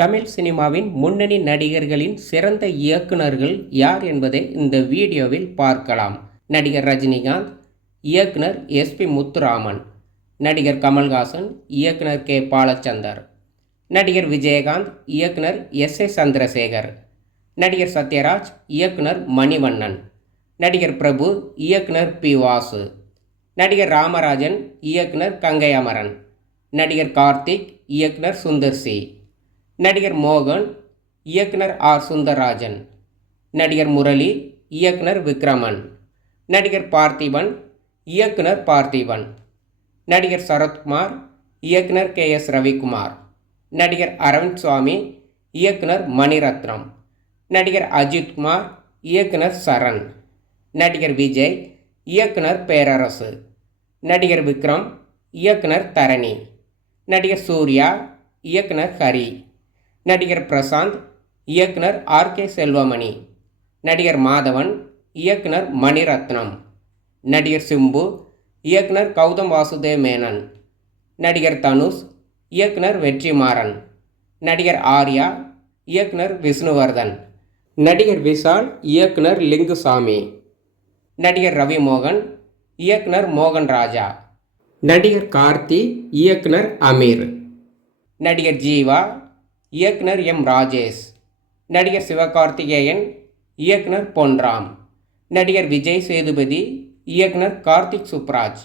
தமிழ் சினிமாவின் முன்னணி நடிகர்களின் சிறந்த இயக்குனர்கள் யார் என்பதை இந்த வீடியோவில் பார்க்கலாம். நடிகர் ரஜினிகாந்த், இயக்குனர் எஸ்.பி. முத்துராமன், நடிகர் கமல்ஹாசன், இயக்குனர் கே. பாலச்சந்தர், நடிகர் விஜயகாந்த், இயக்குனர் எஸ்.ஏ. சந்திரசேகர், நடிகர் சத்யராஜ், இயக்குனர் மணிவண்ணன், நடிகர் பிரபு, இயக்குனர் பி. வாசு, நடிகர் ராமராஜன், இயக்குனர் கங்கை அமரன், நடிகர் கார்த்திக், இயக்குனர் சுந்தர் சி, நடிகர் மோகன், இயக்குனர் ஆர். சுந்தரராஜன், நடிகர் முரளி, இயக்குனர் விக்ரமன், நடிகர் பார்த்திபன், இயக்குனர் பார்த்திபன், நடிகர் சரத்குமார், இயக்குனர் கே. எஸ். ரவிக்குமார், நடிகர் அரவிந்த் சுவாமி, இயக்குனர் மணிரத்னம், நடிகர் அஜித்குமார், இயக்குனர் சரண், நடிகர் விஜய், இயக்குனர் பேரரசு, நடிகர் விக்ரம், இயக்குனர் தரணி, நடிகர் சூர்யா, இயக்குனர் ஹரி, நடிகர் பிரசாந்த், இயக்குனர் ஆர். கே. செல்வமணி, நடிகர் மாதவன், இயக்குனர் மணிரத்னம், நடிகர் சிம்பு, இயக்குனர் கௌதம் வாசுதேவ் மேனன், நடிகர் தனுஷ், இயக்குனர் வெற்றிமாறன், நடிகர் ஆர்யா, இயக்குனர் விஷ்ணுவர்தன், நடிகர் விஷால், இயக்குனர் லிங்குசாமி, நடிகர் ரவிமோகன், இயக்குனர் மோகன்ராஜா, நடிகர் கார்த்தி, இயக்குனர் அமீர், நடிகர் ஜீவா, இயக்குனர் எம். ராஜேஷ், நடிகர் சிவகார்த்திகேயன், இயக்குனர் பொன்ராம், நடிகர் விஜய் சேதுபதி, இயக்குனர் கார்த்திக் சுப்ராஜ்,